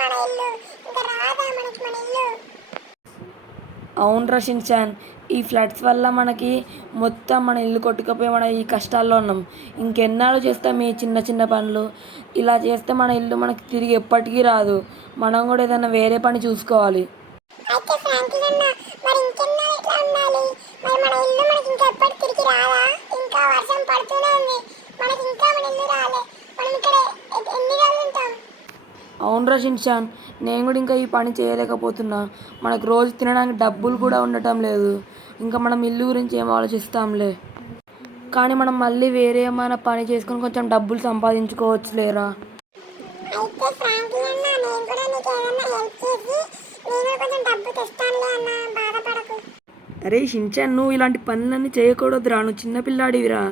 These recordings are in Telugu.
మన ఇల్లు ఇంకా రాదా మనకి మన ఇల్లు. అవును రషిన్చాన్, ఈ ఫ్లడ్స్ వల్ల మనకి మొత్తం మన ఇల్లు కొట్టుకుపోయి మన ఈ కష్టాల్లో ఉన్నాం. ఇంకెన్నాళ్ళు చేస్తాం ఈ చిన్న చిన్న పనులు? ఇలా చేస్తే మన ఇల్లు మనకి తిరిగి ఎప్పటికీ రాదు. మనం కూడా ఏదైనా వేరే పని చూసుకోవాలి. అయితే ఫ్రాంక్లిన్ అన్న, మరి ఇంకెన్నాళ్ళు ఇట్లా ఉండాలి? మరి మన ఇల్లు మనకి ఇంకా ఎప్పటి తిరిగి రాదా? ఇంకా వర్షం పడుతూనే ఉంది, మనకి ఇంకా మన ఇల్లు రాలే. మనం ఇక్కడ ఎన్ని రోజులు ఉంటాం? అవును రషిన్చాన్, నేను కూడా ఇంకా ఈ పని చేయలేకపోతున్నా. మనకు రోజు తినడానికి డబ్బులు కూడా ఉండటం లేదు. ఇంకా మనం ఇల్లు గురించి ఏం ఆలోచిస్తాంలే. కానీ మనం మళ్ళీ వేరే ఏమైనా పని చేసుకొని కొంచెం డబ్బులు సంపాదించుకోవచ్చు లేరా. అయితే ఫ్రాంక్లిన్ అన్న, నేను కూడా నీకు ఏదైనా హెల్ప్ చేసి నేను కూడా కొంచెం డబ్బు తెస్తానులే అన్న, బాధపడకు. అరే షిన్చాన్, నువ్వు ఇలాంటి పనులన్నీ చేయకూడదురా. నువ్వు చిన్నపిల్లాడివిరా.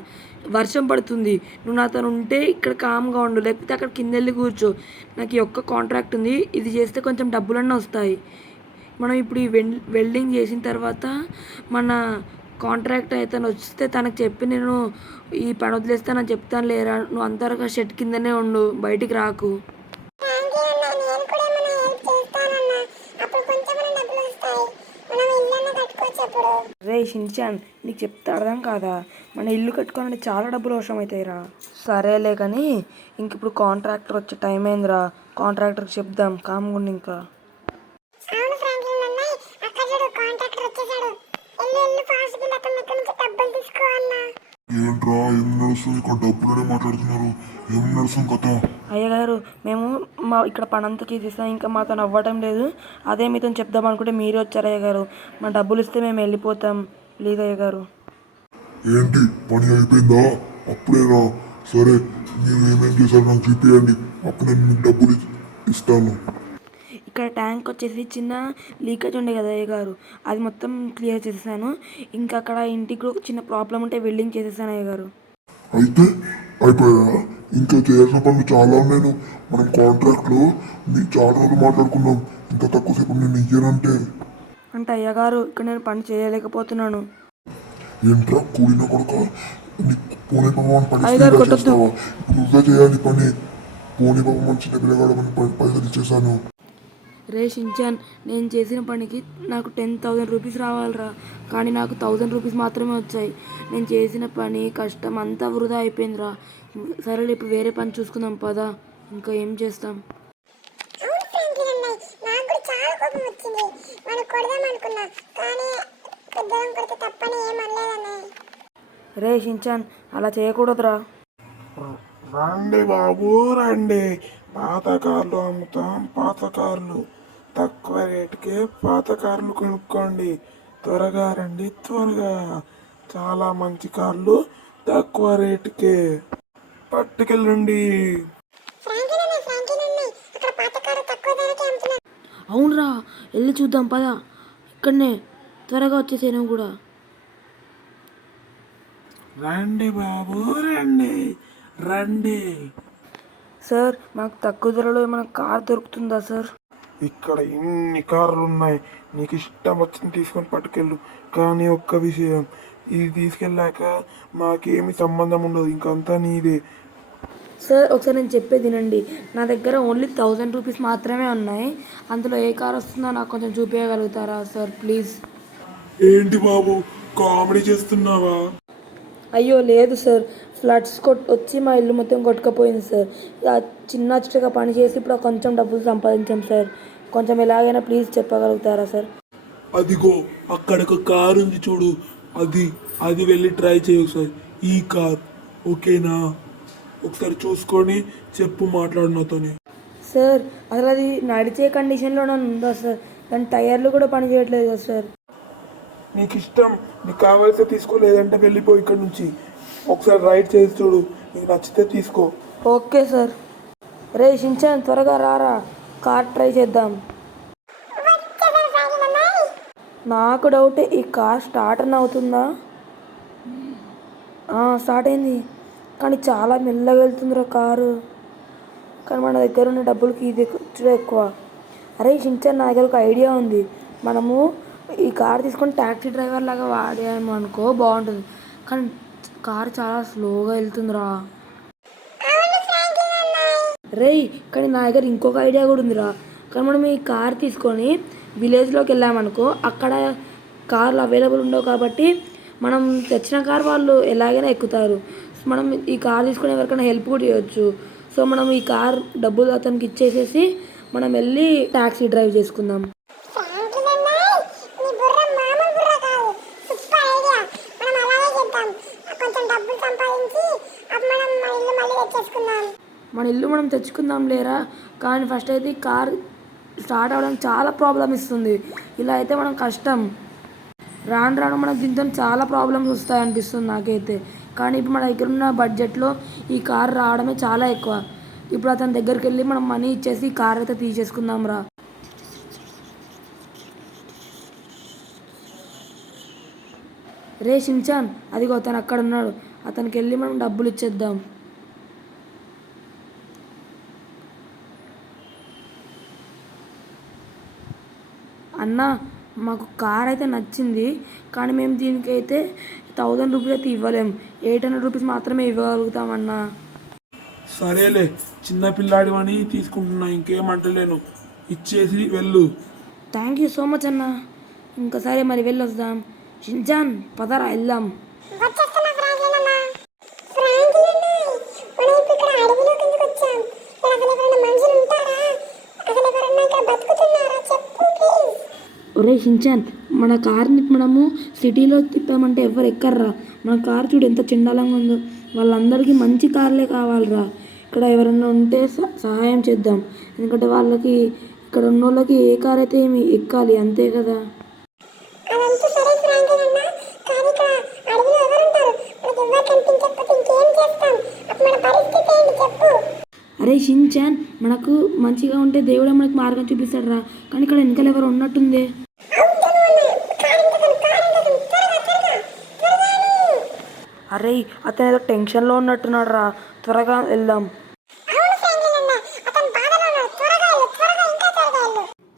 వర్షం పడుతుంది, నువ్వు నాతో ఉంటే ఇక్కడ కామ్గా ఉండు, లేకపోతే అక్కడ కింద వెళ్ళి కూర్చో. నాకు ఈ ఒక్క కాంట్రాక్ట్ ఉంది, ఇది చేస్తే కొంచెం డబ్బులన్నీ వస్తాయి. మనం ఇప్పుడు ఈ వెల్డింగ్ చేసిన తర్వాత మన కాంట్రాక్ట్ అయితే వస్తే తనకు చెప్పి నేను ఈ పని వదిలేస్తానని చెప్తాను లేరా. నువ్వు అంతవరకు షెడ్ కిందనే ఉండు, బయటికి రాకు. ఫ్రాంక్లిన్ అన్న, నేను కూడా ఏమైనా హెల్ప్ చేస్తానన్న, అప్పుడు కొంచెం డబ్బులు వస్తాయి, మనం ఇల్లు అన్న కట్టుకోవచ్చు అప్పుడు. రే షిన్చాన్, నీకు చెప్తే అర్థం కాదా? మన ఇల్లు కట్టుకోవాలంటే చాలా డబ్బులు అవసరం అవుతాయిరా. సరేలే కానీ ఇంక ఇప్పుడు కాంట్రాక్టర్ వచ్చే టైం అయిందిరా. కాంట్రాక్టర్కి చెప్దాం, కామ్గుండి ఇంకా. అవును ఫ్రాంక్లిన్ అన్నయ్య, అక్కడ చూడు కాంట్రాక్టర్ వచ్చేసాడు. ఎల్లు ఎల్లు ఫాస్ట్ గా అతని దగ్గర నుంచి డబ్బులు తీసుకో అన్న. ఏంట్రా ఏం నడుస్తుంది ఇక్కడ? డబ్బులనే మాట్లాడుతున్నారు, ఏం నడుస్తుంది కథ? అయ్యగారు, మేము ఇక్కడ పనంతా చేసేసాం, ఇంకా మాతో అవ్వటం లేదు. అదే మీతో చెప్దాం అనుకుంటే మీరే వచ్చారు అయ్యగారు. మా డబ్బులు ఇస్తే మేము వెళ్ళిపోతాం, ప్లీజ్ అయ్యగారు. ఏంటి పని అయిపోయిందా? అప్పుడేనా? సరే, మీరు ఏమేం చేశారు నాకు చూపించండి, అప్పుడు నేను మీకు డబ్బులు ఇస్తాను. ఇక్కడ ట్యాంక్ వచ్చేసి చిన్న లీకేజ్ ఉండే కదా అయ్యగారు, అది మొత్తం క్లియర్ చేసేసాను. ఇంకా అక్కడ ఇంటికి కూడా చిన్న ప్రాబ్లం ఉంటే వెల్డింగ్ చేసేసాను అయ్యగారు. అయితే అయిపోయా? ఇంకా చేయాల్సిన పనులు చాలా ఉన్నాయి. మనం కాంట్రాక్ట్లో చాలా రోజులు మాట్లాడుకున్నాం, ఇంకా తక్కువసేపు నేను ఇయ్యనంటే. అంటే అయ్యగారు, ఇక్కడ నేను పని చేయలేకపోతున్నాను. ఏంట్రా కూలిన కొడుక, పోనీ పాపం పని అయ్యగారు ఫ్రీగా కొట్టొద్దు. చేస్తావా? ఇప్పుడు నువ్వే చేయాలి పని. పోనీ పాపం మన చిన్న పిల్లగాడు పైసలు ఇచ్చేసాను. రే షిన్చాన్, నేను చేసిన పనికి నాకు 10,000 రూపీస్ రావాలిరా, కానీ నాకు 1000 రూపీస్ మాత్రమే వచ్చాయి. నేను చేసిన పని కష్టం అంతా వృధా అయిపోయిందిరా. సరేలే, ఇప్పుడు వేరే పని చూసుకుందాం పదా, ఇంకా ఏం చేస్తాం. అవును ఫ్రాంక్లిన్ అన్నయ్య, నాకు కూడా చాలా కోపం వచ్చింది. మనం కొడదాం అనుకున్నా, కానీ పెద్దలం కొడితే తప్పని ఏం అనలేదన్నయ్య. రే షిన్చాన్, అలా చేయకూడదురా. రండి బాబు రండి, పాత కార్లు అమ్ముతాం. పాత కార్లు తక్కువ రేటుకే పాత కార్లు కొనుక్కోండి. త్వరగా రండి త్వరగా, చాలా మంచి కార్లు తక్కువ రేటుకే పట్టుకెళ్ళండి. ఫ్రాంక్లిన్ అన్నయ్య, అక్కడ పాత కారు తక్కువ ధరకే అమ్ముతున్నారు. అవునరా, వెళ్ళి చూద్దాం పదా. ఇక్కడనే త్వరగా వచ్చేసే నువ్వు కూడా. రండి బాబు రండి రండి. సార్, మాకు తక్కువ ధరలో ఏమైనా కార్ దొరుకుతుందా సార్? ఇక్కడ ఇన్ని కార్లు ఉన్నాయి, నీకు ఇష్టం వచ్చింది తీసుకొని పట్టుకెళ్ళు. కానీ ఒక్క విషయం, ఇది తీసుకెళ్ళాక మాకేమి సంబంధం ఉండదు, ఇంకంతా నీదే. సార్, ఒకసారి నేను చెప్పేది వినండి. నా దగ్గర ఓన్లీ 1000 రూపీస్ మాత్రమే ఉన్నాయి. అందులో ఏ కార్ వస్తుందో నాకు కొంచెం చూపించగలుగుతారా సార్, ప్లీజ్? ఏంటి బాబు, కామెడీ చేస్తున్నావా? అయ్యో లేదు సార్, ఫ్లడ్స్ వచ్చి మా ఇల్లు మొత్తం కొట్టుకుపోయింది సార్. చిన్న చిన్నగా పని చేసి ఇప్పుడు కొంచెం డబ్బులు సంపాదించాం సార్. కొంచెం ఎలాగైనా ప్లీజ్ చెప్పగలుగుతారా సార్? అదిగో అక్కడ ఒక కారు ఉంది చూడు, అది అది వెళ్ళి ట్రై చేయ ఒకసారి. ఈ కార్ ఓకేనా? ఒకసారి చూసుకొని చెప్పు, మాట్లాడు నాతోని. సార్, అసలు అది నడిచే కండిషన్లోనే ఉందా సార్? దాని టైర్లు కూడా పని చేయట్లేదు కదా సార్. నీకు ఇష్టం, నీకు కావాల్సి తీసుకో, లేదంటే వెళ్ళిపో ఇక్కడ నుంచి. ఒకసారి రైడ్ చేసి చూడు, నీకు నచ్చితే తీసుకో. Okay sir. రే షిన్చాన్, త్వరగా రారా, కార్ ట్రై చేద్దాం. వచ్చేసాడు ఫ్రాంక్లిన్ అన్నయ్య. నాకు డౌట్, ఈ కార్ స్టార్ట్ అని అవుతుందా? స్టార్ట్ అయింది, కానీ చాలా మెల్లగా వెళ్తుందిరా కారు. కానీ మన దగ్గర ఉన్న డబ్బులకి ఇది ఖర్చుడే ఎక్కువ. అరే షిన్చాన్, నా దగ్గర ఒక ఐడియా ఉంది. మనము ఈ కార్ తీసుకొని ట్యాక్సీ డ్రైవర్ లాగా వాడాము అనుకో, బాగుంటుంది. కానీ కారు చాలా స్లోగా వెళ్తుందిరా. అవును ఫ్రాంక్లిన్ అన్నయ్య. రేయ్, కానీ నా దగ్గర ఇంకొక ఐడియా కూడా ఉందిరా. కానీ మనం ఈ కార్ తీసుకొని విలేజ్లోకి వెళ్ళామనుకో అక్కడ కార్లు అవైలబుల్ ఉండవు కాబట్టి మనం తెచ్చిన కార్ వాళ్ళు ఎలాగైనా ఎక్కుతారు. మనం ఈ కార్ తీసుకొని ఎవరికైనా హెల్ప్ కూడా చేయొచ్చు. సో మనం ఈ కార్ డబ్బులు అతనికి ఇచ్చేసేసి మనం వెళ్ళి ట్యాక్సీ డ్రైవ్ చేసుకుందాం. ఫ్రాంక్లిన్ అన్నయ్య, నీ బుర్ర మామూలు బుర్ర కాదు. Super idea. మనం అలాగే చేద్దాం. కొంచెం డబ్బులు సంపాదించి అప్పుడు మనం మన ఇల్లు మళ్ళీ తెచ్చేసుకుందాం. మన ఇల్లు మనం తెచ్చుకుందాం లేరా, కానీ ఫస్ట్ అయితే ఈ కార్ స్టార్ట్ అవ్వడానికి చాలా ప్రాబ్లం ఇస్తుంది. ఇలా అయితే మనం కష్టం. రాను రాను మనకు దీంతో చాలా ప్రాబ్లమ్స్ వస్తాయనిపిస్తుంది నాకైతే. కానీ ఇప్పుడు మన దగ్గర ఉన్న బడ్జెట్లో ఈ కార్ రావడమే చాలా ఎక్కువ. ఇప్పుడు అతని దగ్గరికి వెళ్ళి మనం మనీ ఇచ్చేసి ఈ కార్ అయితే తీసేసుకుందాం రా. రే షించాన్, అదిగో అతను అక్కడ ఉన్నాడు. అతనికి వెళ్ళి మనం డబ్బులు ఇచ్చేద్దాం. అన్న, మాకు కార్ అయితే నచ్చింది, కానీ మేము దీనికైతే 1000 రూపీస్ అయితే ఇవ్వలేం. 800 రూపీస్ మాత్రమే ఇవ్వగలుగుతామన్నా. సరేలే, చిన్న పిల్లాడివని తీసుకుంటున్నా, ఇంకేమంటలేను. ఇచ్చేసి వెళ్ళు. థ్యాంక్ యూ సో మచ్ అన్న. ఇంకా సరే మరి వెళ్ళొద్దాం. షించాన్ పదరా వెళ్దాం. వచ్చేస్తున్నా ఫ్రాంక్లిన్ అన్న. ఫ్రాంక్లిన్ అన్నయ్య, మనం ఇప్పుడు ఇక్కడ అడవిలోకి ఎందుకు వచ్చాం? ఇక్కడ అసలు ఎవరైనా మనుషులు ఉంటారా? అసలు ఎవరైనా ఇక్కడ బతుకుతున్నారా? చెప్పు ప్లీజ్. ఒరే షించాన్, మన కార్ని మనము సిటీలో తిప్పామంటే ఎవరు ఎక్కర్రా. మన కార్ చూడు ఎంత చండాలంగా ఉందో. వాళ్ళందరికీ మంచి కార్లే కావాలిరా. ఇక్కడ ఎవరైనా ఉంటే సహాయం చేద్దాం. ఎందుకంటే వాళ్ళకి ఇక్కడ ఉన్న వాళ్ళకి ఏ కార్ అయితే ఏమి ఎక్కాలి, అంతే కదా. అదంతా సరే ఫ్రాంక్లిన్ అన్న, కానీ ఇక్కడ అడవిలో ఎవరుంటారు? మనకి ఎవరు కనిపించకపోతే ఇంకేం చేస్తాం? అప్పుడు మన పరిస్థితి ఏంటి చెప్పు. అరే షించాన్, మనకు మంచిగా ఉంటే దేవుడే మనకు మార్గం చూపిస్తాడు రా. కానీ ఇక్కడ వెనకాల ఎవరు ఉన్నట్టుందే. అరే అతను ఏదో టెన్షన్లో ఉన్నట్టున్నాడు రా, త్వరగా వెళ్దాం.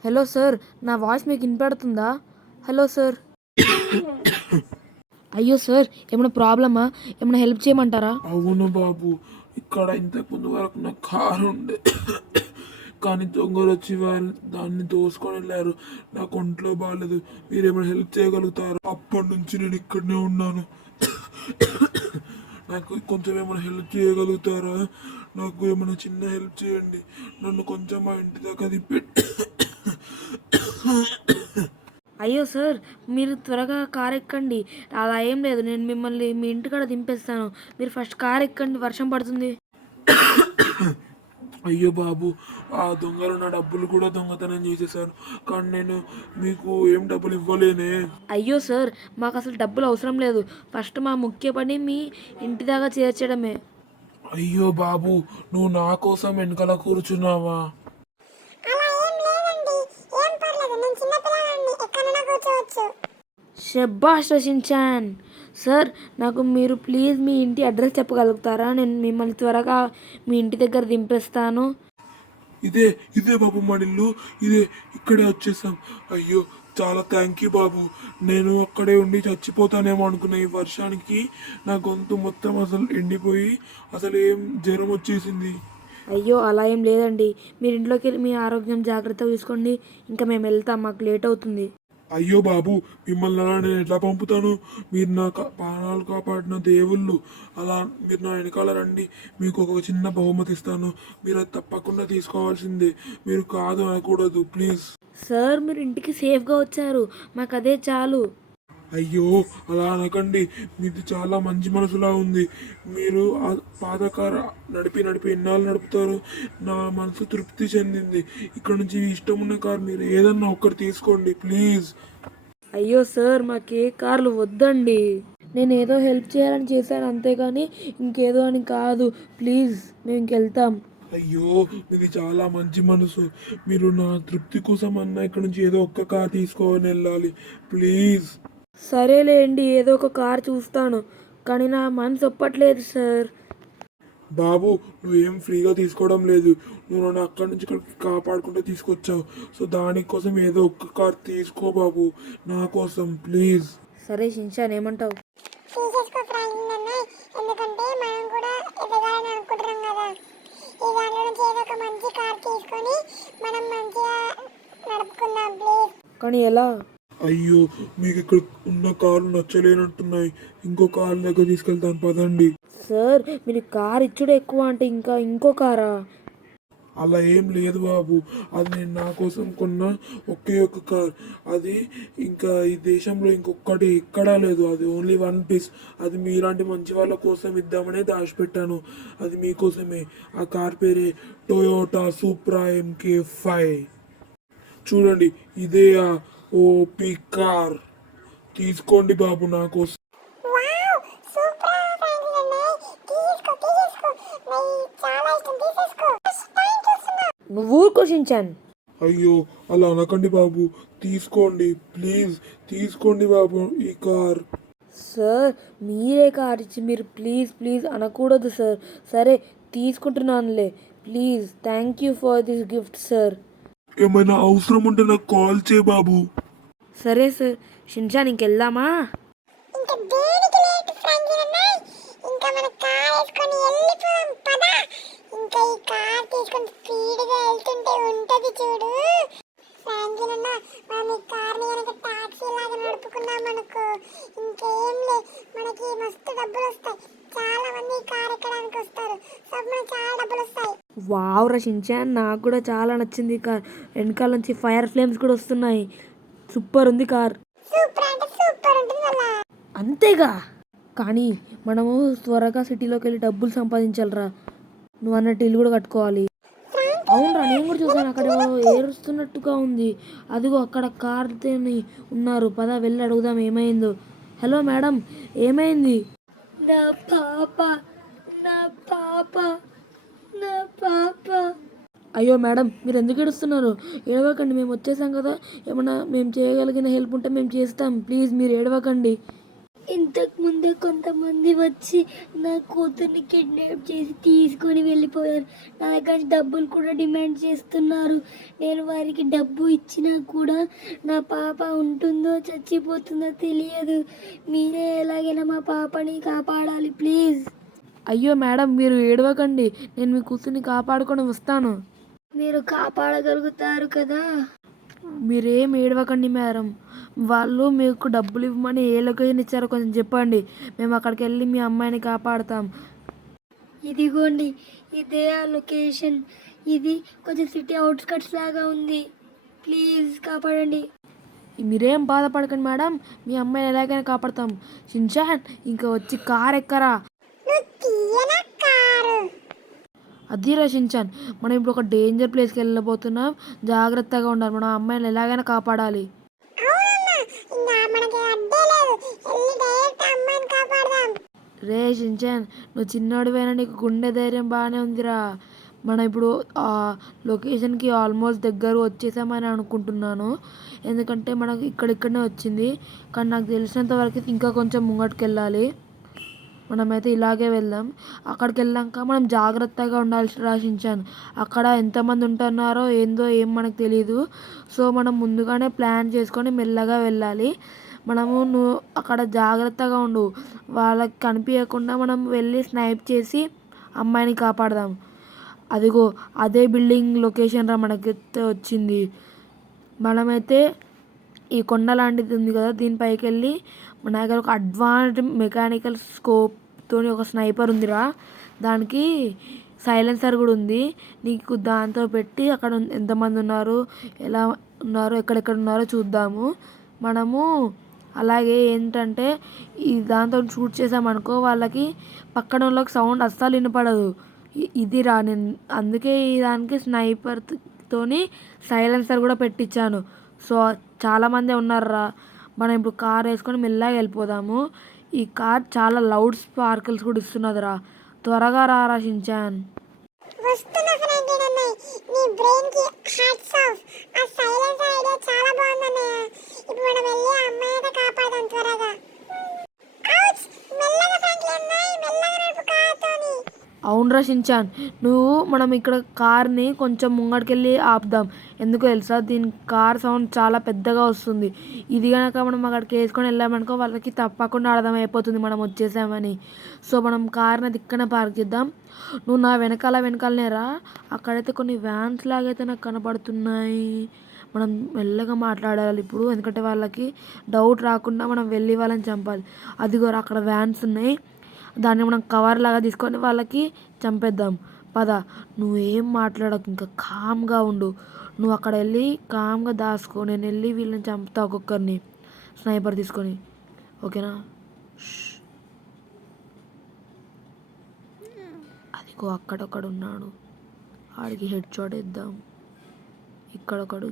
హలో సార్, నా వాయిస్ మీకు వినపడుతుందా? Hello sir. అయ్యో సార్, ఏమైనా ప్రాబ్లమా? ఏమైనా హెల్ప్ చేయమంటారా? అవును బాబు, ఇక్కడ ఇంతకు ముందు వరకు నా కారు ఉండే, కానీ దొంగలు వచ్చి వాళ్ళు దాన్ని దోసుకొని వెళ్ళారు. నాకు ఒంట్లో బాగాలేదు, మీరేమైనా హెల్ప్ చేయగలుగుతారు? అప్పటి నుంచి నేను ఇక్కడనే ఉన్నాను. నాకు కొంచెం ఏమైనా హెల్ప్ చేయగలుగుతారా? నాకు ఏమైనా చిన్న హెల్ప్ చేయండి. నన్ను కొంచెం మా ఇంటి దాకా దింపెట్టి. అయ్యో సార్, మీరు త్వరగా కార్ ఎక్కండి. అలా ఏం లేదు, నేను మిమ్మల్ని మీ ఇంటికాడ దింపేస్తాను. మీరు ఫస్ట్ కార్ ఎక్కండి, వర్షం పడుతుంది. అయ్యో బాబు, ఆ దొంగలు నా డబ్బులు కూడా దొంగతనం చేసేసారు, కానీ నేను మీకు ఏం డబ్బులు ఇవ్వలేనే. అయ్యో సార్, మాకు అసలు డబ్బులు అవసరం లేదు. ఫస్ట్ మా ముఖ్య పని మీ ఇంటి దాకా చేర్చడమే. అయ్యో బాబు, నువ్వు నా కోసం వెనకాల కూర్చున్నావా? అలా ఏం లేదండి, ఏం పర్లేదు. నేను చిన్న పిల్లగాడిని, ఎక్కడైనా కూర్చోవచ్చు. శభాష్ షించాన్. సార్, నాకు మీరు ప్లీజ్ మీ ఇంటి అడ్రస్ చెప్పగలుగుతారా? నేను మిమ్మల్ని త్వరగా మీ ఇంటి దగ్గర దింపేస్తాను. ఇదే బాబు మన ఇల్లు, ఇక్కడే వచ్చేసాం. అయ్యో, చాలా థ్యాంక్ యూ బాబు. నేను అక్కడే ఉండి చచ్చిపోతానేమో అనుకున్నా. ఈ వర్షానికి నా గొంతు మొత్తం అసలు ఎండిపోయి అసలు ఏం జ్వరం వచ్చేసింది. అయ్యో అలా ఏం లేదండి. మీరు ఇంట్లోకి వెళ్ళి మీ ఆరోగ్యం జాగ్రత్తగా చూసుకోండి. ఇంకా మేము వెళ్తాం, మాకు లేట్ అవుతుంది. అయ్యో బాబు, మిమ్మల్ని అలా నేను ఎట్లా పంపుతాను? మీరు నా ప్రాణాలు కాపాడిన దేవుళ్ళు. అలా మీరు నా వెనకాల రండి, మీకు ఒక చిన్న బహుమతి ఇస్తాను. మీరు అది తప్పకుండా తీసుకోవాల్సిందే. మీరు కాదు అనకూడదు, ప్లీజ్. సార్, మీరు ఇంటికి సేఫ్గా వచ్చారు, మాకు అదే చాలు. అయ్యో అలా అనకండి, మీది చాలా మంచి మనసులా ఉంది. మీరు ఆ పాత కారు నడిపి ఎన్నాళ్ళు నడుపుతారు? నా మనసు తృప్తి చెందింది. ఇక్కడ నుంచి ఇష్టం ఉన్న కారు మీరు ఏదన్నా ఒక్కటి తీసుకోండి ప్లీజ్. అయ్యో సార్, మాకే కార్లు వద్దండి. నేను ఏదో హెల్ప్ చేయాలని చేశాను అంతేగాని ఇంకేదో అని కాదు. ప్లీజ్, మేము ఇంకెళ్తాం. అయ్యో, మీది చాలా మంచి మనసు. మీరు నా తృప్తి కోసం అన్న ఇక్కడ నుంచి ఏదో ఒక్క కారు తీసుకొని వెళ్ళాలి ప్లీజ్. సరేలేండి, ఏదో ఒక కార్ చూస్తాను, కానీ నా మనసు ఒప్పట్లేదు సార్. బాబు, నువ్వేం ఫ్రీగా తీసుకోవడం లేదు. నువ్వు నన్ను అక్కడి నుంచి ఇక్కడికి కాపాడుకుంటే తీసుకొచ్చావు. సో దానికోసం ఏదో ఒక్క కార్ తీసుకో బాబు, నా కోసం ప్లీజ్. సరే షించాన్, ఏమంటావు? తీసేసుకో ఫ్రాంక్లిన్ అన్నయ్య, ఎందుకంటే మనం కూడా ఎదగాలని అనుకుంటున్నాం కదా. ఈ దాంట్లో నుంచి ఏదో ఒక మంచి కార్ తీసుకొని మనం మంచిగా కానీ ఎలా? అయ్యో, మీకు ఇక్కడ ఉన్న కార్లు నచ్చలేనట్టున్నాయి. ఇంకో కార్ దగ్గర తీసుకెళ్తాను పదండి. సార్ మీరు కార్ ఇచ్చుడు ఎక్కువ అంటే ఇంకా ఇంకో కారా? అలా ఏం లేదు బాబు, అది నేను నా కోసం కొన్న ఒకే ఒక కార్. అది ఇంకా ఈ దేశంలో ఇంకొకటి ఎక్కడా లేదు. అది ఓన్లీ వన్ పీస్. అది మీలాంటి మంచి వాళ్ళ కోసం ఇద్దామనే దాచిపెట్టాను. అది మీకోసమే. ఆ కార్ పేరే టొయోటా సూప్రా MK5. చూడండి, ఇదే ఆ ఓపీ కార్. తీసుకోండి బాబు నా కోసం. వావ్ సూపర్ ఫ్రాంక్లిన్ అన్నయ్య, తీసుకో తీసుకో, నాకు చాలా ఇష్టం, తీసేసుకో. థ్యాంక్ యూ సున్నా. నువ్వు ఊరుకో షించాన్. అయ్యో, అలా అనకండి బాబు. తీసుకోండి ప్లీజ్, తీసుకోండి బాబు ఈ కార్. సార్ మీరే కార్ ఇచ్చి మీరు ప్లీజ్ ప్లీజ్ అనకూడదు సార్. సరే తీసుకుంటున్నానులే, please. Thank you for this gift sir. ఏమైనా అవసరం ఉంటే నాకు కాల్ చేయి బాబు. సరే సార్. షించాన్ ఇంకెళ్దామా? ఇంకా దేనికి లేట్ ఫ్రాంక్లిన్ అన్నయ్య, ఇంకా మన కార్ వేసుకొని వెళ్ళిపోదాం పదా. ఇంకా ఈ కార్ తీసుకొని స్పీడ్గా వెళ్తుంటే ఉంటది చూడు ఫ్రాంక్లిన్ అన్న. మనం ఈ కార్ని కనుక టాక్సీ లాగా నడుపుకున్నాం అనుకో, ఇంకేం లే, మనకి మస్తు డబ్బులు వస్తాయి. చాలా మంది ఈ కార్ ఎక్కడానికి వస్తారు, సో మనకి చాలా డబ్బులు వస్తాయి. వావ్ రా షించాన్, నాకు కూడా చాలా నచ్చింది ఈ కార్. వెనకాల నుంచి ఫైర్ ఫ్లేమ్స్ కూడా వస్తున్నాయి. సూపర్ ఉంది కార్. సూపర్ అంటే సూపర్ ఉంటుంది వల్ల. అంతేగా, కానీ మనము త్వరగా సిటీలోకి వెళ్ళి డబ్బులు సంపాదించాలిరా. నువ్వు అన్నట్టు ఇల్లు కూడా కట్టుకోవాలి. అవునరా, నేను కూడా చూసాను. అక్కడ ఎవరో ఏరుస్తున్నట్టుగా ఉంది. అదిగో అక్కడ కార్తోని ఉన్నారు. పద వెళ్ళి అడుగుదాం ఏమైందో. హలో మేడం, ఏమైంది? నా పాప, నా పాప, నా పాప. అయ్యో మేడం, మీరు ఎందుకు ఏడుస్తున్నారు? ఏడవకండి, మేము వచ్చేసాం కదా. ఏమన్నా మేము చేయగలిగిన హెల్ప్ ఉంటే మేము చేస్తాం. ప్లీజ్ మీరు ఏడవకండి. ఇంతకు ముందే కొంతమంది వచ్చి నా కూతుర్ని కిడ్నాప్ చేసి తీసుకొని వెళ్ళిపోయారు. నా దగ్గర నుంచి డబ్బులు కూడా డిమాండ్ చేస్తున్నారు. నేను వారికి డబ్బు ఇచ్చినా కూడా నా పాప ఉంటుందో చచ్చిపోతుందో తెలియదు. మీరే ఎలాగైనా మా పాపని కాపాడాలి ప్లీజ్. అయ్యో మేడం, మీరు ఏడవకండి. నేను మీ కూతుర్ని కాపాడుకొని వస్తాను. మీరు కాపాడగలుగుతారు కదా. మీరేం ఏడవకండి మేడం. వాళ్ళు మీకు డబ్బులు ఇవ్వమని ఏ లొకేషన్ ఇచ్చారో కొంచెం చెప్పండి. మేము అక్కడికి వెళ్ళి మీ అమ్మాయిని కాపాడుతాం. ఇదిగోండి, ఇదే ఆ లొకేషన్. ఇది కొంచెం సిటీ అవుట్స్కట్స్ లాగా ఉంది. ప్లీజ్ కాపాడండి. మీరేం బాధపడకండి మేడం, మీ అమ్మాయిని ఎలాగైనా కాపాడుతాం. షిన్చాన్, ఇంకా వచ్చి కార్ ఎక్కరా. నువ్వు తీయనా కారు? అదిరా షిన్చాన్, మనం ఇప్పుడు ఒక డేంజర్ ప్లేస్కి వెళ్ళబోతున్నాం. జాగ్రత్తగా ఉండాలి. మనం అమ్మాయిని ఎలాగైనా కాపాడాలి. అవునన్నా, ఇంకా మనకి అడ్డే లేదు, వెళ్ళి డైరెక్ట్ అమ్మాయిని కాపాడదాం. రే షిన్చాన్, నువ్వు చిన్నోడివైనా నీకు గుండె ధైర్యం బాగానే ఉందిరా. మనం ఇప్పుడు ఆ లొకేషన్కి ఆల్మోస్ట్ దగ్గర వచ్చేసామని అనుకుంటున్నాను. ఎందుకంటే మనకు ఇక్కడిక్కడనే వచ్చింది. కానీ నాకు తెలిసినంత వరకు ఇంకా కొంచెం ముంగటికి వెళ్ళాలి. మనమైతే ఇలాగే వెళ్దాం. అక్కడికి వెళ్ళాక మనం జాగ్రత్తగా ఉండాల్సి రాసించాను. అక్కడ ఎంతమంది ఉంటున్నారో ఏందో ఏం మనకు తెలియదు. సో మనం ముందుగానే ప్లాన్ చేసుకొని మెల్లగా వెళ్ళాలి. నువ్వు అక్కడ జాగ్రత్తగా ఉండు. వాళ్ళకి కనిపించకుండా మనం వెళ్ళి స్నైప్ చేసి అమ్మాయిని కాపాడదాం. అదిగో అదే బిల్డింగ్ లొకేషన్ రా మనకైతే వచ్చింది. మనమైతే ఈ కొండ లాంటిది ఉంది కదా, దీనిపైకి వెళ్ళి మన దగ్గర ఒక అడ్వాన్స్డ్ మెకానికల్ స్కోప్తో ఒక స్నైపర్ ఉందిరా. దానికి సైలెన్సర్ కూడా ఉంది. నీకు దాంతో పెట్టి అక్కడ ఎంతమంది ఉన్నారు, ఎలా ఉన్నారో, ఎక్కడెక్కడ ఉన్నారో చూద్దాము. మనము అలాగే ఏంటంటే ఈ దాంతో షూట్ చేసామనుకో, వాళ్ళకి పక్కన వాళ్ళకి సౌండ్ అస్సలు వినపడదు. ఇది రా, నేను అందుకే ఈ దానికి స్నైపర్తోని సైలెన్సర్ కూడా పెట్టించాను. సో చాలామంది ఉన్నారా. మనం ఇప్పుడు కార్ వేసుకొని మెల్లగా వెళ్ళిపోదాము. ఈ కార్ చాలా లౌడ్ స్పార్కిల్స్ కూడా ఇస్తున్నదిరా. త్వరగా రారా షిన్చాన్. వస్తున్నా ఫ్రాంక్లిన్ అన్నయ్య, నీ బ్రెయిన్ కి హ్యాట్స్ ఆఫ్. ఆ సైలెన్స్ ఐడియా చాలా బాగుందన్నయ్య. ఇప్పుడు మనం వెళ్ళి ఆ అమ్మాయిని కాపాడదాం త్వరగా. ఔచ్, మెల్లగా ఫ్రాంక్లిన్ అన్నయ్య, మెల్లగా నడుపు కార్తోని. అవునరా షిన్చాన్, మనం ఇక్కడ కార్ని కొంచెం ముంగడికెళ్ళి ఆపుదాం. ఎందుకో తెలుసా, దీని కార్ సౌండ్ చాలా పెద్దగా వస్తుంది. ఇది కనుక మనం అక్కడికి వేసుకొని వెళ్ళామనుకో, వాళ్ళకి తప్పకుండా అర్థమైపోతుంది మనం వచ్చేసామని. సో మనం కార్ని దిక్కన పార్క్ చేద్దాం. నువ్వు నా వెనకాలనే రా. అక్కడైతే కొన్ని వ్యాన్స్ లాగైతే నాకు కనపడుతున్నాయి. మనం మెల్లగా మాట్లాడాలి ఇప్పుడు, ఎందుకంటే వాళ్ళకి డౌట్ రాకుండా మనం వెళ్ళి వాళ్ళని చంపాలి. అదిగో అక్కడ వ్యాన్స్ ఉన్నాయి, దాన్ని మనం కవర్ లాగా తీసుకొని వాళ్ళకి చంపేద్దాం. పద, నువ్వేం మాట్లాడకు, ఇంకా కామ్గా ఉండు. నువ్వు అక్కడ వెళ్ళి కామ్గా దాసుకో, నేను వెళ్ళి వీళ్ళని చంపుతా ఒక్కొక్కరిని స్నైపర్ తీసుకొని, ఓకేనా? అదిగో అక్కడొక్కడు ఉన్నాడు, ఆడికి హెడ్ షాట్ ఇద్దాం. ఇక్కడొకడు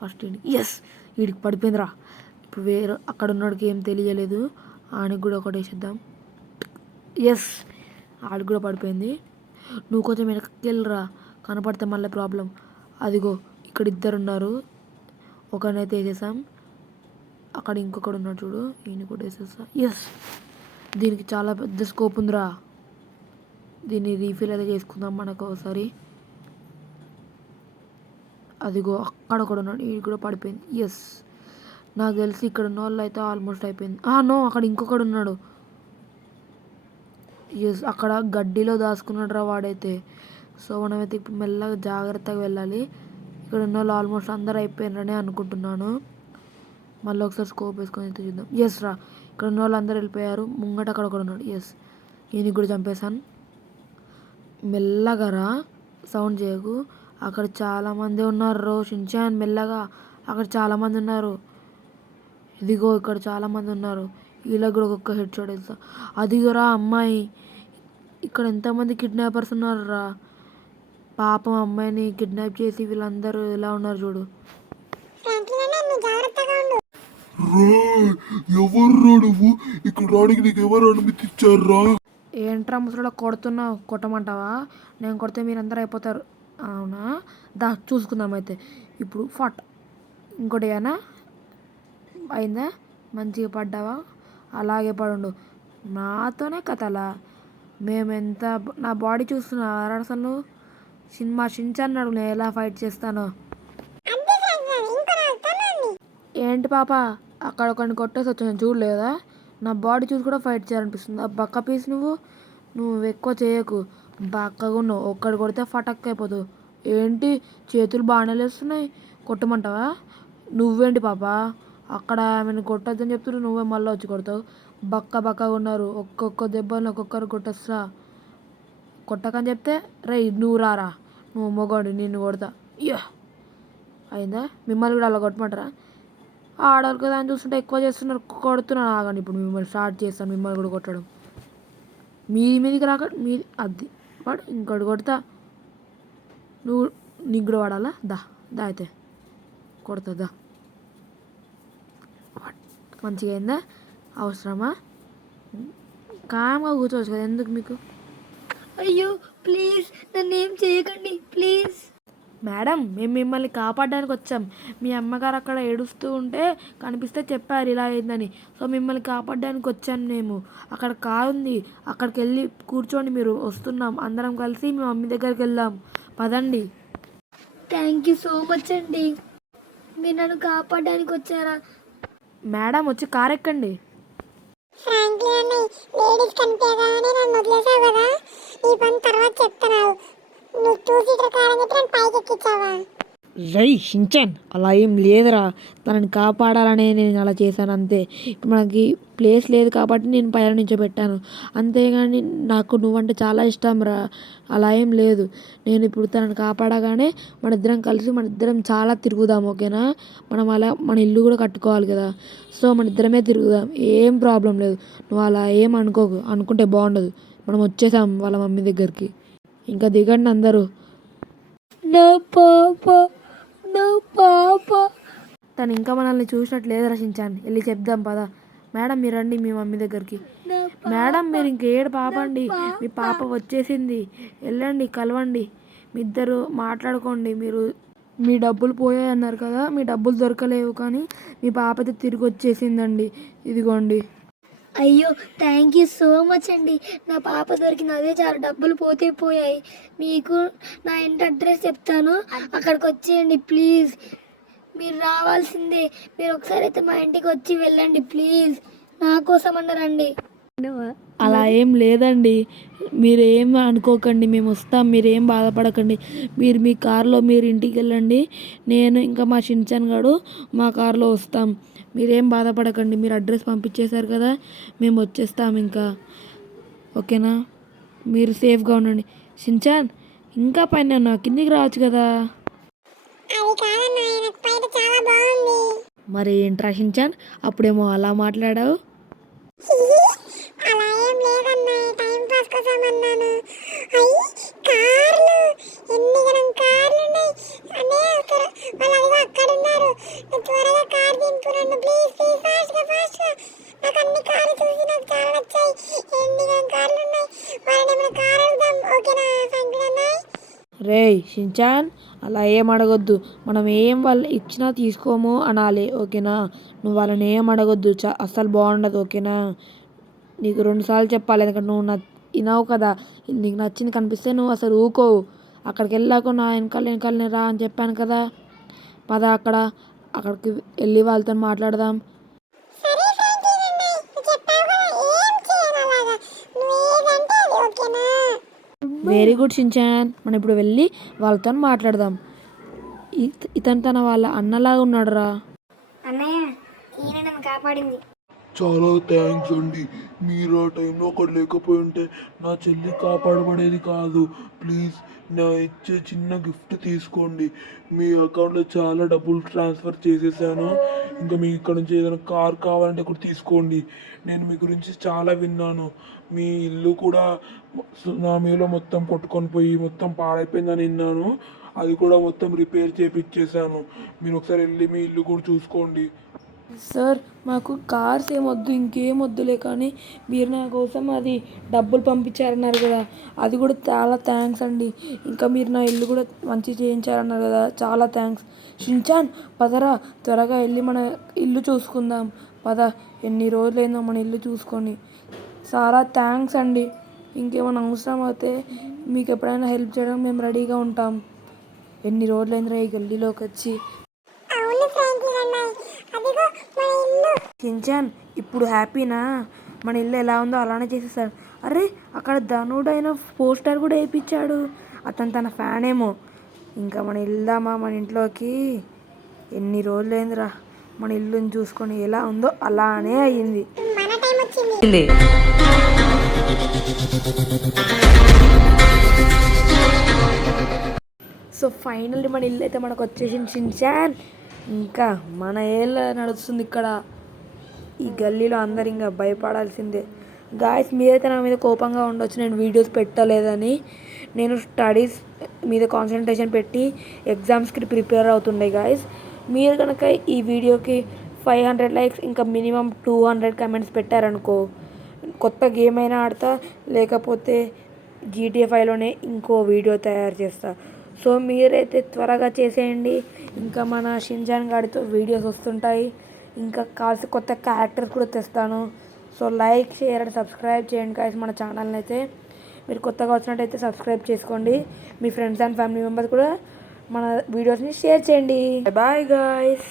ఫస్ట్ ఎస్, వీడికి పడిపోయిందిరా. ఇప్పుడు వేరే అక్కడ ఉన్నోడికి ఏం తెలియలేదు, ఆడికి కూడా ఒకటి వేసేద్దాం. ఎస్, ఆడికి కూడా పడిపోయింది. నువ్వు కొంచెం వెనక్కి వెళ్ళరా, కనపడితే మళ్ళీ ప్రాబ్లం. అదిగో ఇక్కడ ఇద్దరు ఉన్నారు, ఒకరినైతే వేసేసాం. అక్కడ ఇంకొకడు ఉన్నాడు చూడు, ఈయన కూడా వేసేసా. ఎస్, దీనికి చాలా పెద్ద స్కోప్ ఉందిరా, దీన్ని రీఫిల్ అయితే చేసుకుందాం మనకు ఒకసారి. అదిగో అక్కడ ఒకడు ఉన్నాడు, ఈ కూడా పడిపోయింది. ఎస్, నాకు తెలిసి ఇక్కడ ఉన్న వాళ్ళు అయితే ఆల్మోస్ట్ అయిపోయింది. నో, అక్కడ ఇంకొకడు ఉన్నాడు. ఎస్, అక్కడ గడ్డిలో దాచుకున్నాడు రా వాడైతే. సో మనమైతే ఇప్పుడు మెల్లగా జాగ్రత్తగా వెళ్ళాలి. ఇక్కడ ఉన్న వాళ్ళు ఆల్మోస్ట్ అందరు అయిపోయినారని అనుకుంటున్నాను. మళ్ళీ ఒకసారి స్కోప్ వేసుకొని అయితే చూద్దాం. ఎస్ రా, ఇక్కడ ఉన్న వాళ్ళు అందరు వెళ్ళిపోయారు. ముంగట అక్కడ ఒకడు ఉన్నాడు. ఎస్, ఈయనకి కూడా చంపేశాను. మెల్లగా రా, సౌండ్ చేయకు. అక్కడ చాలామంది ఉన్నారు షిన్చాన్, మెల్లగా, అక్కడ చాలామంది ఉన్నారు. ఇదిగో ఇక్కడ చాలామంది ఉన్నారు, వీళ్ళకి కూడా ఒక్కొక్క హెడ్ షాట్ వేస్తా. అదిగోరా అమ్మాయి, ఇక్కడ ఎంతమంది కిడ్నాపర్స్ ఉన్నారు రా. పాపం అమ్మాయిని కిడ్నాప్ చేసి వీళ్ళందరూ ఎలా ఉన్నారు చూడు. ఫ్రాంక్లిన్ అన్న నువ్వు జాగ్రత్తగా ఉండు. ఎవర్రా నువ్వు? ఇక్కడ రానికి నీకు ఎవరు అనుమతి ఇచ్చారా? ఏంట్రా ముసలో కొడుతున్నావు, కొట్టమంటావా? నేను కొడితే మీరందరూ అయిపోతారు. అవునా, దా చూసుకుందాం అయితే. ఇప్పుడు ఫట్ ఇంకోటి ఏనా అయిందా? మంచిగా పడ్డావా? అలాగే పడుండు, నాతోనే కథలా. మేమెంత నా బాడీ చూస్తున్నారా అసలు? సినిమా షిన్చాన్ అడుగు, నేను ఎలా ఫైట్ చేస్తానో. అంతే ఫ్రాంక్లిన్, ఇంకో రాస్తానండి. ఏంటి పాప, అక్కడ ఒకరిని కొట్టేసి వచ్చాను చూడలేదా? నా బాడీ చూసి కూడా ఫైట్ చేయాలనిపిస్తుంది. ఆ బక్క పీస్ నువ్వు ఎక్కువ చేయకు, బక్కగా ఉన్నావు. ఒక్కడు కొడితే ఫటక్ అయిపోతావు. ఏంటి చేతులు బాగానే లేస్తున్నాయి, కొట్టమంటావా? నువ్వేంటి పాప అక్కడ ఆమెను కొట్టద్దని చెప్తున్నారు, నువ్వే మళ్ళీ వచ్చి కొడతావు. బక్కగా ఉన్నారు, ఒక్కొక్క దెబ్బని ఒక్కొక్కరు కొట్టేస్తా. కొట్టకని చెప్తే రే నువ్వు రారా, నువ్వు మొగోడు, నిన్ను కొడతా. అయ్యో అయిందా? మిమ్మల్ని కూడా అలా కొట్టమంటారా? ఆడవాళ్ళకి దాన్ని చూస్తుంటే ఎక్కువ చేస్తున్నారు, కొడుతున్నాను. ఆగండి, ఇప్పుడు మిమ్మల్ని స్టార్ట్ చేస్తాను, మిమ్మల్ని కూడా కొట్టడం. మీదికి రాక మీది అది వాడు ఇంకోటి కొడతా. నీకు కూడా వాడాలా? దా అయితే కొడతా, దా. మంచిగా అయిందా? అవసరమా? కామ్గా కూర్చోవచ్చు కదా, ఎందుకు మీకు? అయ్యో ప్లీజ్ నన్ను ఏం చేయకండి ప్లీజ్. మేడం, మేము మిమ్మల్ని కాపాడడానికి వచ్చాం. మీ అమ్మగారు అక్కడ ఏడుస్తూ ఉంటే కనిపిస్తే చెప్పారు ఇలా అయిందని. సో మిమ్మల్ని కాపాడడానికి వచ్చాను మేము. అక్కడ కారు ఉంది, అక్కడికి వెళ్ళి కూర్చోండి, మీరు వస్తున్నాం, అందరం కలిసి మీ మమ్మీ దగ్గరికి వెళ్దాం, పదండి. థ్యాంక్ యూ సో మచ్ అండి, మీరు నన్ను కాపాడడానికి వచ్చారా? మేడం వచ్చి కారు ఎక్కండి. ఫ్రాంక్లిన్ అన్న లేడీస్ కనిపించగానే నన్ను వదిలేసావు కదా, ఈ పని తర్వాత చెప్తాను. నువ్వు 2 సీటర్ కార్ అని చెప్పి నన్ను పైకి ఎక్కించావా? రై షిన్చాన్, అలా ఏం లేదురా, తనని కాపాడాలనే నేను అలా చేశాను అంతే. ఇప్పుడు మనకి ప్లేస్ లేదు కాబట్టి నేను పైన నించోబెట్టాను, అంతేగాని నాకు నువ్వంటే చాలా ఇష్టం రా, అలా ఏం లేదు. నేను ఇప్పుడు తనని కాపాడగానే మన ఇద్దరం కలిసి మన ఇద్దరం చాలా తిరుగుదాం, ఓకేనా? మనం అలా మన ఇల్లు కూడా కట్టుకోవాలి కదా, సో మన ఇద్దరమే తిరుగుదాం, ఏం ప్రాబ్లం లేదు. నువ్వు అలా ఏం అనుకోకు, అనుకుంటే బాగుండదు. మనం వచ్చేసాం వాళ్ళ మమ్మీ దగ్గరికి, ఇంకా దిగండి అందరూ. నా పాప, నా పాప. తను ఇంకా మనల్ని చూసినట్టు లేదు రచించాను, వెళ్ళి చెప్దాం పదా. మేడం మీరు రండి మీ మమ్మీ దగ్గరికి. మేడం మీరు ఇంకేడు పాప అండి, మీ పాప వచ్చేసింది, వెళ్ళండి కలవండి, మీ ఇద్దరు మాట్లాడుకోండి. మీరు మీ డబ్బులు పోయాయి అన్నారు కదా, మీ డబ్బులు దొరకలేవు, కానీ మీ పాప అయితే తిరిగి వచ్చేసిందండి, ఇదిగోండి. అయ్యో థ్యాంక్ యూ సో మచ్ అండి, నా పాప దొరికింది, అదే చాలా, డబ్బులు పోతే పోయాయి. మీకు నా ఇంటి అడ్రస్ చెప్తాను, అక్కడికి వచ్చేయండి ప్లీజ్. మీరు రావాల్సిందే, మీరు ఒకసారి అయితే మా ఇంటికి వచ్చి వెళ్ళండి ప్లీజ్, నా కోసం అన్నారండి. అలా ఏం లేదండి, మీరేం అనుకోకండి, మేము వస్తాం, మీరేం బాధపడకండి. మీరు మీ కారులో మీరు ఇంటికి వెళ్ళండి, నేను ఇంకా మా షిన్చాన్ గాడు మా కారులో వస్తాం. మీరేం బాధపడకండి, మీరు అడ్రస్ పంపించేశారు కదా, మేము వచ్చేస్తాం ఇంకా. ఓకేనా, మీరు సేఫ్గా ఉండండి. షిన్చాన్ ఇంకా పైన ఉన్నా, కిందికి రావచ్చు కదా. అది కాదన్నా, నాకు బయట చాలా బాగుంది. మరి ఏంట్రా షిన్చాన్, అప్పుడేమో అలా మాట్లాడావు. అలా ఏం లేదన్నా, టైం పాస్ కోసం అన్నాను. అయ్యి కార్లు, ఎన్ని గణం కార్లు ఉన్నాయి అనే అక్కడ వాళ్ళు అదిగో అక్కడ ఉన్నారు. నువ్వు త్వరగా కార్ దింపు నన్ను, ప్లీజ్ ప్లీజ్, ఫాస్ట్గా ఫాస్ట్గా. నాకు అన్ని కార్లు చూసి నాకు చాలా నచ్చాయి. ఎన్ని గణం కార్లు ఉన్నాయి, వాళ్ళని ఏమైనా కార్ అడుగుదాం. ఓకేనా సంకుల్ అన్నాయ్? రేయ్ షిన్చాన్, అలా ఏం అడగొద్దు. మనం ఏం వాళ్ళు ఇచ్చినా తీసుకోము అనాలి. ఓకేనా, నువ్వు వాళ్ళని ఏం అడగొద్దు, అస్సలు బాగుండదు. ఓకేనా, నీకు 2 సార్లు చెప్పాలి, ఎందుకంటే నువ్వు వినవు కదా. నీకు నచ్చింది కనిపిస్తే నువ్వు అసలు ఊకోవు. అక్కడికి వెళ్ళాక నా వెనకాలనే రా అని చెప్పాను కదా. పద అక్కడికి వెళ్ళి వాళ్ళతో మాట్లాడదాం. సరే ఫ్రాంక్లిన్ అన్నాయ్, నువ్వు చెప్పావు కదా, ఏం చేయను అలాగా. నువ్వు ఏదంటే అది. ఓకేనా? వెరీ గుడ్ షిన్చాన్, మనం ఇప్పుడు వెళ్ళి వాళ్ళతో మాట్లాడదాం. ఇతను తన వాళ్ళ అన్నలాగా ఉన్నాడు రా. అన్నయ్య, ఈయన నన్ను కాపాడింది. చాలా థ్యాంక్స్ అండి. మీరు ఆ టైంలో అక్కడ లేకపోయి ఉంటే నా చెల్లి కాపాడబడేది కాదు. ప్లీజ్ నా ఇచ్చే చిన్న గిఫ్ట్ తీసుకోండి. మీ అకౌంట్లో చాలా డబ్బులు ట్రాన్స్ఫర్ చేసేసాను. ఇంకా మీకు ఇక్కడ నుంచి ఏదైనా కార్ కావాలంటే కూడా తీసుకోండి. నేను మీ గురించి చాలా విన్నాను. మీ ఇల్లు కూడా సునామీలో మొత్తం కొట్టుకొని పోయి మొత్తం పాడైపోయిందని విన్నాను. అది కూడా మొత్తం రిపేర్ చేపిచ్చేసాను. మీరు ఒకసారి వెళ్ళి మీ ఇల్లు కూడా చూసుకోండి. సార్, మాకు కార్స్ ఏమొద్దు, ఇంకేం వద్దులే, కానీ మీరు నా కోసం అది డబ్బులు పంపించారన్నారు కదా, అది కూడా చాలా థ్యాంక్స్ అండి. ఇంకా మీరు నా ఇల్లు కూడా మంచి చేయించారన్నారు కదా, చాలా థ్యాంక్స్. షిన్చాన్ పదరా, త్వరగా వెళ్ళి మన ఇల్లు చూసుకుందాం. పద, ఎన్ని రోజులైందో మన ఇల్లు చూసుకొని. చాలా థ్యాంక్స్ అండి. ఇంకేమైనా అవసరం అయితే మీకు ఎప్పుడైనా హెల్ప్ చేయడం మేము రెడీగా ఉంటాం. ఎన్ని రోజులైందిరా ఈ గల్లీలోకి వచ్చి. అవును ఫ్రాంక్లిన్ అన్నాయ్, అదిగో మన ఇల్లు. షిన్చాన్ ఇప్పుడు హ్యాపీనా? మన ఇల్లు ఎలా ఉందో అలానే చేసేసాడు. అరే, అక్కడ ధనుడైన పోస్టర్ కూడా వేయించాడు. అతను తన ఫ్యాన్ ఏమో. ఇంకా మనం వెళ్దామా మన ఇంట్లోకి? ఎన్ని రోజులైందిరా మన ఇల్లుని చూసుకొని. ఎలా ఉందో అలానే అయ్యింది. మన టైం వచ్చింది. సో ఫైనల్లీ మన ఇల్లు అయితే మనకు వచ్చేసింది షిన్చాన్. ఇంకా మన ఏళ్ళ నడుస్తుంది ఇక్కడ ఈ గల్లీలో. అందరు ఇంకా భయపడాల్సిందే. గాయస్, మీరైతే నా మీద కోపంగా ఉండొచ్చు నేను వీడియోస్ పెట్టలేదని. నేను స్టడీస్ మీద కాన్సన్ట్రేషన్ పెట్టి ఎగ్జామ్స్కి ప్రిపేర్ అవుతుండే గాయస్. మీరు కనుక ఈ వీడియోకి 500 లైక్స్ ఇంకా మినిమం 200 కమెంట్స్ పెట్టారనుకో, కొత్త గేమ్ అయినా ఆడతా, లేకపోతే GTA 5లోనే ఇంకో వీడియో తయారు చేస్తా. సో మీరైతే త్వరగా చేసేయండి. ఇంకా మన షిన్చాన్ గాడితో వీడియోస్ వస్తుంటాయి. ఇంకా కాల్సి కొత్త క్యారెక్టర్స్ కూడా తెస్తాను. So like, share and subscribe చేయండి గాయ్స్ మన ఛానల్ని అయితే. మీరు కొత్తగా వచ్చినట్టయితే సబ్స్క్రైబ్ చేసుకోండి. మీ ఫ్రెండ్స్ అండ్ ఫ్యామిలీ మెంబర్స్ కూడా మన వీడియోస్ని షేర్ చేయండి. Bye guys.